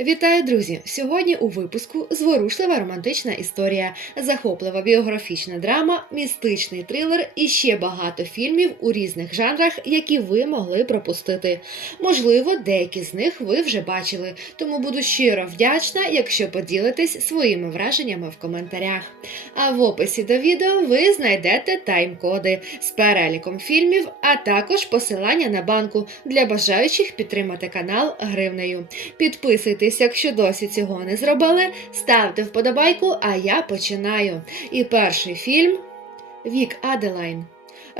Вітаю, друзі! Сьогодні у випуску зворушлива романтична історія, захоплива біографічна драма, містичний трилер і ще багато фільмів у різних жанрах, які ви могли пропустити. Можливо, деякі з них ви вже бачили, тому буду щиро вдячна, якщо поділитесь своїми враженнями в коментарях. А в описі до відео ви знайдете тайм-коди з переліком фільмів, а також посилання на банку для бажаючих підтримати канал гривнею. Підписуйтесь, якщо досі цього не зробили, ставте вподобайку, а я починаю. І перший фільм Вік Аделайн.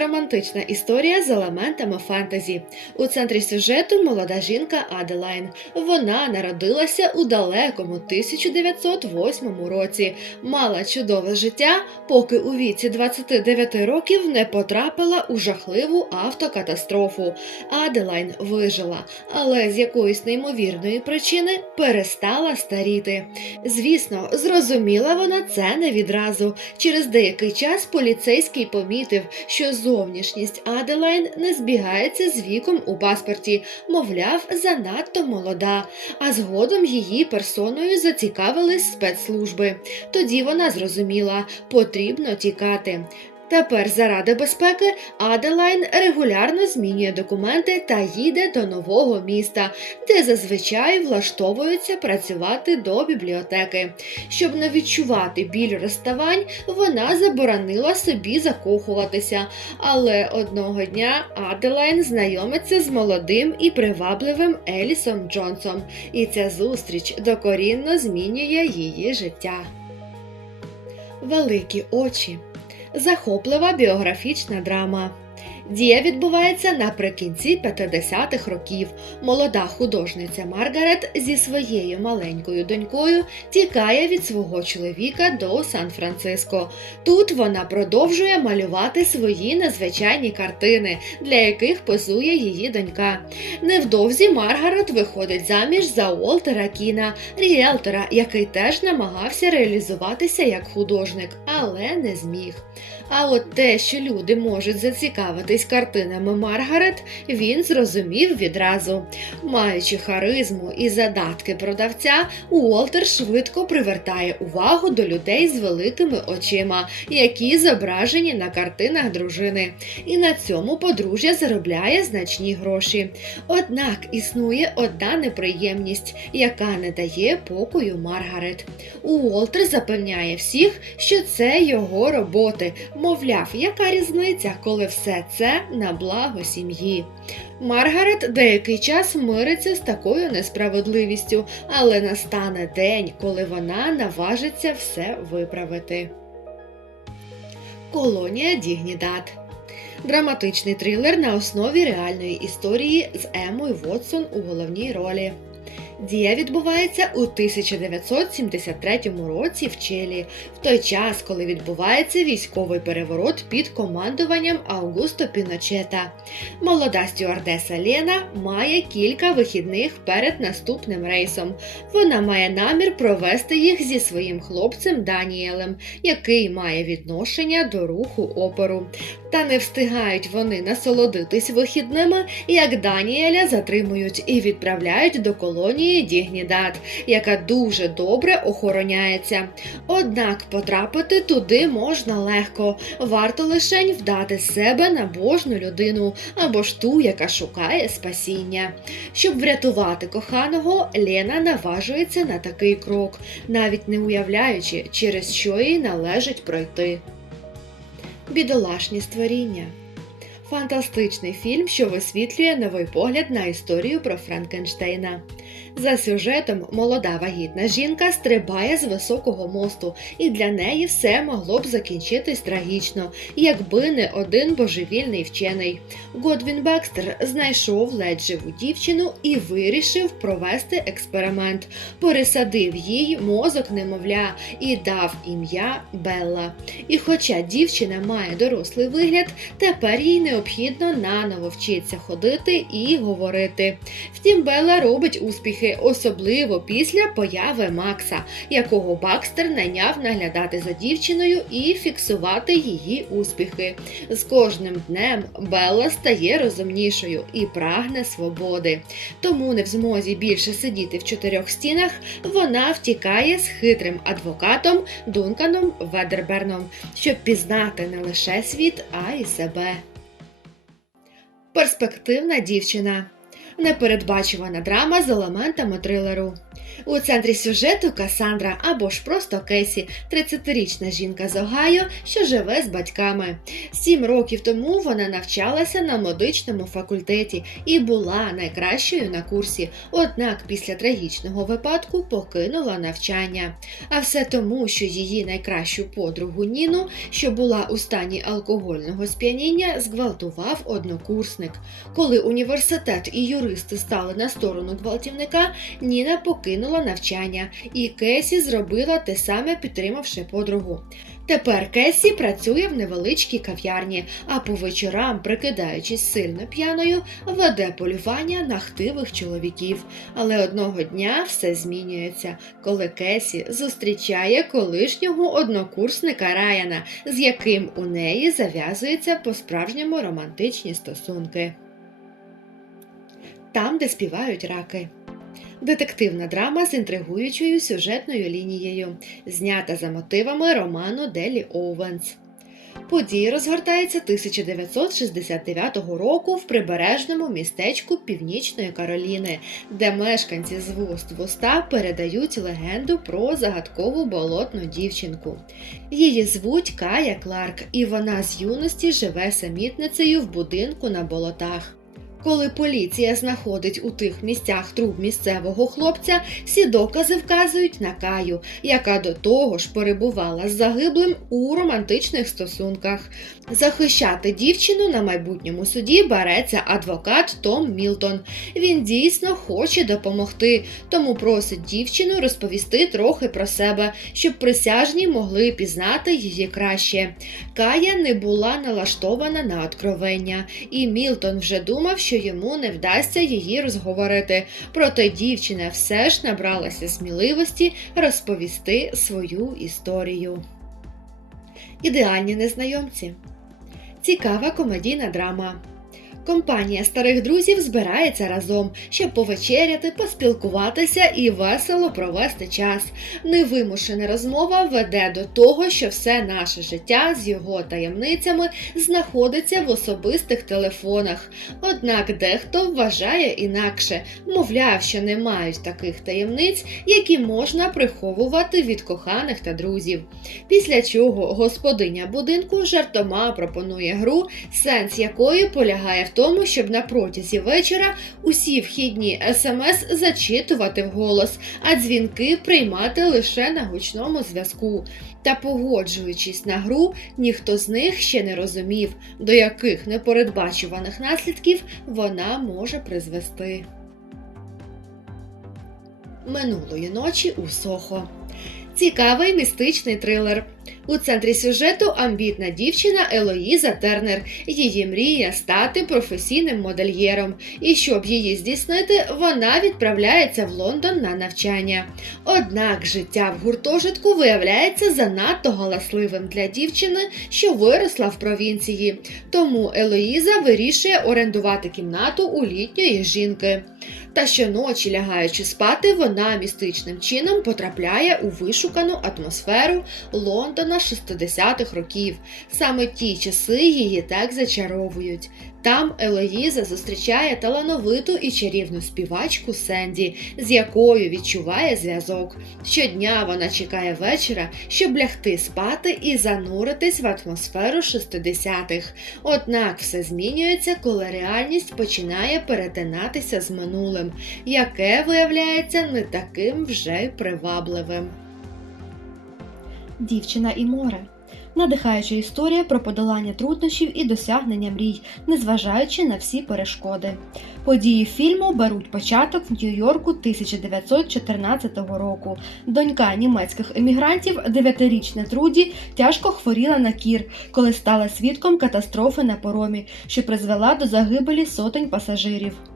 Романтична історія з елементами фентезі. У центрі сюжету молода жінка Аделайн. Вона народилася у далекому 1908 році, мала чудове життя, поки у віці 29 років не потрапила у жахливу автокатастрофу. Аделайн вижила, але з якоїсь неймовірної причини перестала старіти. Звісно, зрозуміла вона це не відразу. Через деякий час поліцейський помітив, що зовнішність Аделайн не збігається з віком у паспорті, мовляв, занадто молода. А згодом її персоною зацікавились спецслужби. Тоді вона зрозуміла, потрібно тікати. Тепер, заради безпеки, Аделайн регулярно змінює документи та їде до нового міста, де зазвичай влаштовується працювати до бібліотеки. Щоб не відчувати біль розставань, вона заборонила собі закохуватися. Але одного дня Аделайн знайомиться з молодим і привабливим Елісом Джонсом, і ця зустріч докорінно змінює її життя. Великі очі захоплива біографічна драма. Дія відбувається наприкінці 50-х років. Молода художниця Маргарет зі своєю маленькою донькою тікає від свого чоловіка до Сан-Франциско. Тут вона продовжує малювати свої незвичайні картини, для яких позує її донька. Невдовзі Маргарет виходить заміж за Уолтера Кіна, ріелтора, який теж намагався реалізуватися як художник, але не зміг. А от те, що люди можуть зацікавитись картинами Маргарет, він зрозумів відразу. Маючи харизму і задатки продавця, Уолтер швидко привертає увагу до людей з великими очима, які зображені на картинах дружини. І на цьому подружжя заробляє значні гроші. Однак існує одна неприємність, яка не дає покою Маргарет. Уолтер запевняє всіх, що це його роботи. Мовляв, яка різниця, коли все це на благо сім'ї. Маргарет деякий час мириться з такою несправедливістю, але настане день, коли вона наважиться все виправити. Колонія Дігнідат Драматичний трилер на основі реальної історії з Емою Вотсон у головній ролі. Дія відбувається у 1973 році в Чилі, в той час, коли відбувається військовий переворот під командуванням Аугусто Піночета. Молода стюардеса Лена має кілька вихідних перед наступним рейсом. Вона має намір провести їх зі своїм хлопцем Даніелем, який має відношення до руху опору. Та не встигають вони насолодитись вихідними, як Даніеля затримують і відправляють до колонії Дігнідат, яка дуже добре охороняється. Однак потрапити туди можна легко, варто лишень вдати себе на божну людину або ж ту, яка шукає спасіння. Щоб врятувати коханого, Лена наважується на такий крок, навіть не уявляючи, через що їй належить пройти. Бідолашні створіння. Фантастичний фільм, що висвітлює новий погляд на історію про Франкенштейна. За сюжетом молода вагітна жінка стрибає з високого мосту, і для неї все могло б закінчитись трагічно, якби не один божевільний вчений. Годвін Бекстер знайшов ледь живу дівчину і вирішив провести експеримент. Пересадив їй мозок немовля і дав ім'я Белла. І хоча дівчина має дорослий вигляд, тепер їй необхідно наново вчитися ходити і говорити. Втім, Белла робить успіх успіхи, особливо після появи Макса, якого Бакстер найняв наглядати за дівчиною і фіксувати її успіхи. З кожним днем Белла стає розумнішою і прагне свободи. Тому не в змозі більше сидіти в чотирьох стінах, вона втікає з хитрим адвокатом Дунканом Ведерберном, щоб пізнати не лише світ, а й себе. Перспективна дівчина. Непередбачувана драма з елементами трилеру. У центрі сюжету Касандра або ж просто Кесі, 30-річна жінка з Огайо, що живе з батьками. Сім років тому вона навчалася на медичному факультеті і була найкращою на курсі, однак після трагічного випадку покинула навчання. А все тому, що її найкращу подругу Ніну, що була у стані алкогольного сп'яніння, зґвалтував однокурсник. Коли університет і юристи стали на сторону гвалтівника, Ніна покинула навчання, і Кесі зробила те саме, підтримавши подругу. Тепер Кесі працює в невеличкій кав'ярні, а по вечорам, прикидаючись сильно п'яною, веде полювання на хтивих чоловіків. Але одного дня все змінюється, коли Кесі зустрічає колишнього однокурсника Раяна, з яким у неї зав'язуються по-справжньому романтичні стосунки. Там, де співають раки. Детективна драма з інтригуючою сюжетною лінією, знята за мотивами роману Делі Оуенс. Події розгортаються 1969 року в прибережному містечку Північної Кароліни, де мешканці з вуст в уста передають легенду про загадкову болотну дівчинку. Її звуть Кая Кларк, і вона з юності живе самітницею в будинку на болотах. Коли поліція знаходить у тих місцях труп місцевого хлопця, всі докази вказують на Каю, яка до того ж перебувала з загиблим у романтичних стосунках. Захищати дівчину на майбутньому суді береться адвокат Том Мілтон. Він дійсно хоче допомогти, тому просить дівчину розповісти трохи про себе, щоб присяжні могли пізнати її краще. Кая не була налаштована на откровення, і Мілтон вже думав, що йому не вдасться її розговорити. Проте дівчина все ж набралася сміливості розповісти свою історію. Ідеальні незнайомці. Цікава комедійна драма. Компанія старих друзів збирається разом, щоб повечеряти, поспілкуватися і весело провести час. Невимушена розмова веде до того, що все наше життя з його таємницями знаходиться в особистих телефонах. Однак дехто вважає інакше, мовляв, що не мають таких таємниць, які можна приховувати від коханих та друзів. Після чого господиня будинку жартома пропонує гру, сенс якої полягає в тому, щоб на протязі вечора усі вхідні смс зачитувати вголос, а дзвінки приймати лише на гучному зв'язку. Та погоджуючись на гру, ніхто з них ще не розумів, до яких непередбачуваних наслідків вона може призвести. Минулої ночі у Сохо. Цікавий містичний трилер. У центрі сюжету амбітна дівчина Елоїза Тернер. Її мрія стати професійним модельєром. І щоб її здійснити, вона відправляється в Лондон на навчання. Однак життя в гуртожитку виявляється занадто галасливим для дівчини, що виросла в провінції. Тому Елоїза вирішує орендувати кімнату у літньої жінки. Та щоночі, лягаючи спати, вона містичним чином потрапляє у вишукану атмосферу Лондона 60-х років. Саме ті часи її так зачаровують. Там Елоїза зустрічає талановиту і чарівну співачку Сенді, з якою відчуває зв'язок. Щодня вона чекає вечора, щоб лягти спати і зануритись в атмосферу 60-х. Однак все змінюється, коли реальність починає перетинатися з минулим, яке виявляється не таким вже й привабливим. Дівчина і море. Надихаюча історія про подолання труднощів і досягнення мрій, незважаючи на всі перешкоди. Події фільму беруть початок в Нью-Йорку 1914 року. Донька німецьких емігрантів, дев'ятирічна Труді, тяжко хворіла на кір, коли стала свідком катастрофи на поромі, що призвела до загибелі сотень пасажирів.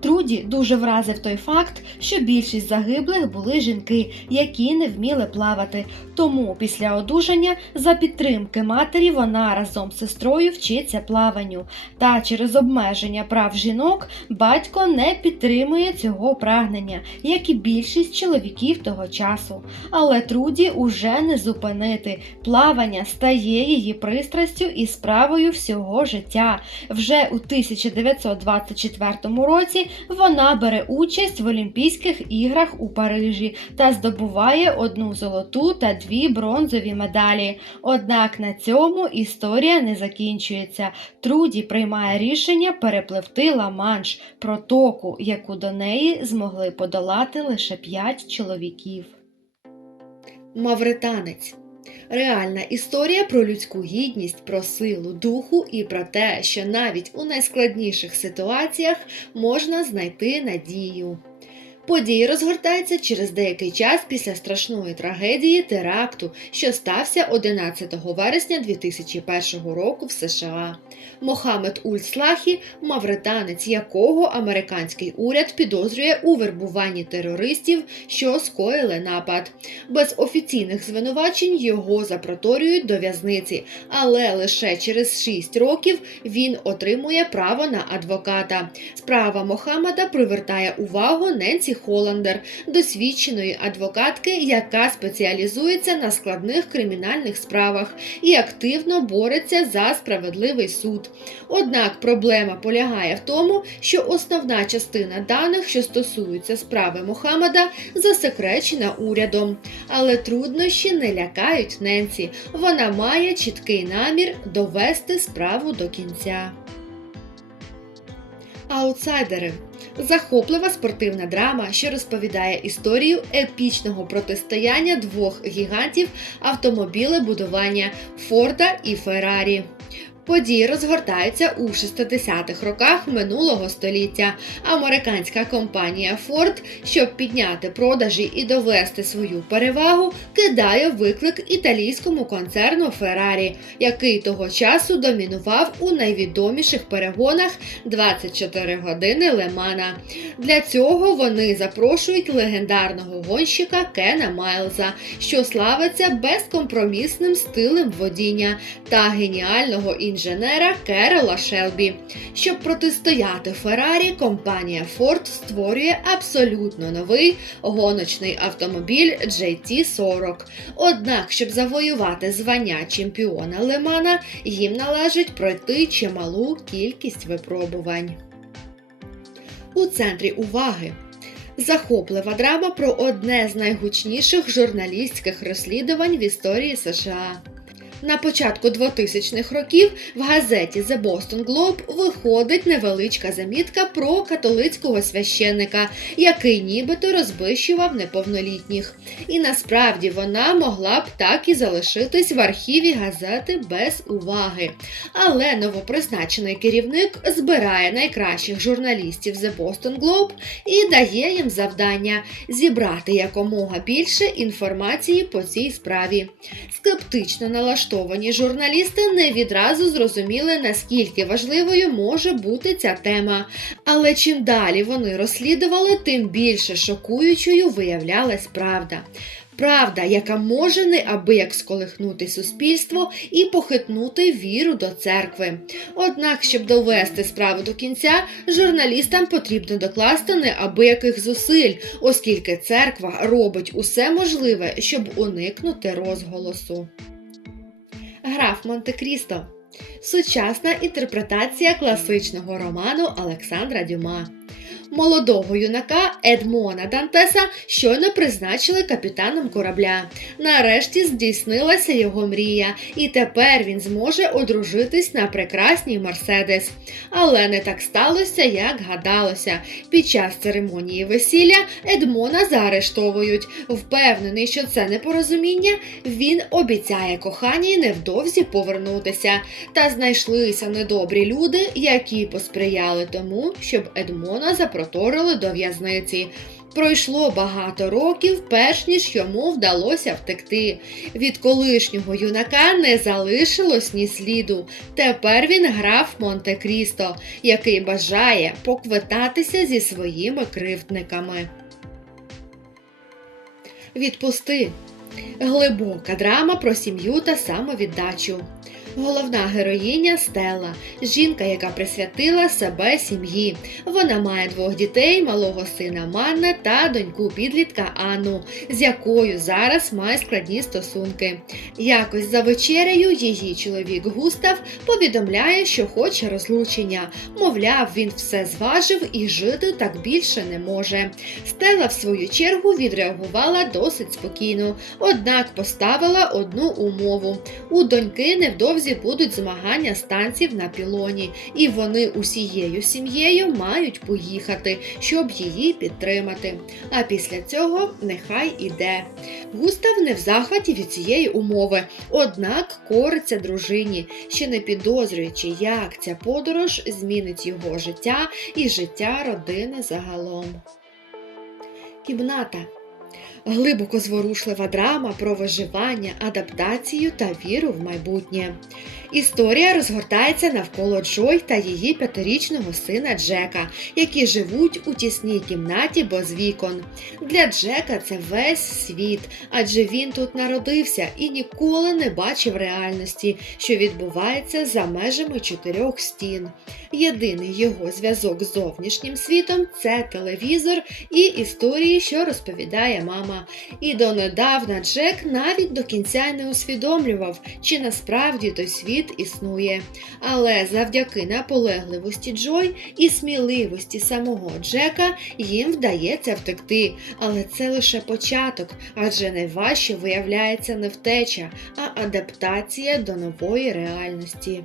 Труді дуже вразив той факт, що більшість загиблих були жінки, які не вміли плавати. Тому після одужання за підтримки матері вона разом з сестрою вчиться плаванню. Та через обмеження прав жінок батько не підтримує цього прагнення, як і більшість чоловіків того часу. Але Труді уже не зупинити. Плавання стає її пристрастю і справою всього життя. Вже у 1924 році вона бере участь в Олімпійських іграх у Парижі та здобуває одну золоту та дві бронзові медалі. Однак на цьому історія не закінчується. Труді приймає рішення перепливти Ла-Манш, протоку, яку до неї змогли подолати лише п'ять чоловіків. Мавританець. Реальна історія про людську гідність, про силу духу і про те, що навіть у найскладніших ситуаціях можна знайти надію. Події розгортаються через деякий час після страшної трагедії теракту, що стався 11 вересня 2001 року в США. Мохамед Уль-Слахі – мавританець, якого американський уряд підозрює у вербуванні терористів, що скоїли напад. Без офіційних звинувачень його запроторюють до в'язниці, але лише через 6 років він отримує право на адвоката. Справа Мохаммеда привертає увагу Ненсі Холландер, досвідченої адвокатки, яка спеціалізується на складних кримінальних справах і активно бореться за справедливий суд. Однак проблема полягає в тому, що основна частина даних, що стосуються справи Мохаммеда, засекречена урядом. Але труднощі не лякають Ненсі. Вона має чіткий намір довести справу до кінця. Аутсайдери захоплива спортивна драма, що розповідає історію епічного протистояння двох гігантів автомобілебудування Форда і Феррарі. Події розгортаються у 60-х роках минулого століття. Американська компанія Ford, щоб підняти продажі і довести свою перевагу, кидає виклик італійському концерну Ferrari, який того часу домінував у найвідоміших перегонах 24 години Лемана. Для цього вони запрошують легендарного гонщика Кена Майлза, що славиться безкомпромісним стилем водіння та геніального інженера Керола Шелбі. Щоб протистояти Феррарі, компанія Ford створює абсолютно новий гоночний автомобіль GT40. Однак, щоб завоювати звання чемпіона Лемана, їм належить пройти чималу кількість випробувань. У центрі уваги захоплива драма про одне з найгучніших журналістських розслідувань в історії США. На початку 2000-х років в газеті The Boston Globe виходить невеличка замітка про католицького священника, який нібито розбищував неповнолітніх. І насправді вона могла б так і залишитись в архіві газети без уваги. Але новопризначений керівник збирає найкращих журналістів The Boston Globe і дає їм завдання зібрати якомога більше інформації по цій справі. Скептично налаштовані журналісти не відразу зрозуміли, наскільки важливою може бути ця тема. Але чим далі вони розслідували, тим більше шокуючою виявлялась правда. Правда, яка може неабияк сколихнути суспільство і похитнути віру до церкви. Однак, щоб довести справу до кінця, журналістам потрібно докласти неабияких зусиль, оскільки церква робить усе можливе, щоб уникнути розголосу. Граф Монте-Крісто сучасна інтерпретація класичного роману Олександра Дюма. Молодого юнака Едмона Дантеса щойно призначили капітаном корабля. Нарешті здійснилася його мрія, і тепер він зможе одружитись на прекрасній Мерседес. Але не так сталося, як гадалося. Під час церемонії весілля Едмона заарештовують. Впевнений, що це непорозуміння, він обіцяє коханій невдовзі повернутися. Та знайшлися недобрі люди, які посприяли тому, щоб Едмона запросити запроторили до в'язниці. Пройшло багато років, перш ніж йому вдалося втекти. Від колишнього юнака не залишилось ні сліду. Тепер він грав Монте-Крісто, який бажає поквитатися зі своїми кривдниками. Відпусти. Глибока драма про сім'ю та самовіддачу. Головна героїня Стелла, жінка, яка присвятила себе сім'ї. Вона має двох дітей, малого сина Манна та доньку підлітка Анну, з якою зараз має складні стосунки. Якось за вечерею її чоловік Густав повідомляє, що хоче розлучення. Мовляв, він все зважив і жити так більше не може. Стелла, в свою чергу, відреагувала досить спокійно, однак поставила одну умову: у доньки невдовзі будуть змагання станців на пілоні, і вони усією сім'єю мають поїхати, щоб її підтримати. А після цього нехай іде. Густав не в захваті від цієї умови, однак кориться дружині, ще не підозрюючи, як ця подорож змінить його життя і життя родини загалом. Кімната глибоко зворушлива драма про виживання, адаптацію та віру в майбутнє. Історія розгортається навколо Джой та її п'ятирічного сина Джека, які живуть у тісній кімнаті без вікон. Для Джека це весь світ, адже він тут народився і ніколи не бачив реальності, що відбувається за межами чотирьох стін. Єдиний його зв'язок з зовнішнім світом це телевізор і історії, що розповідає мама. І донедавна Джек навіть до кінця не усвідомлював, чи насправді той світ існує. Але завдяки наполегливості Джой і сміливості самого Джека їм вдається втекти. Але це лише початок, адже найважче виявляється не втеча, а адаптація до нової реальності.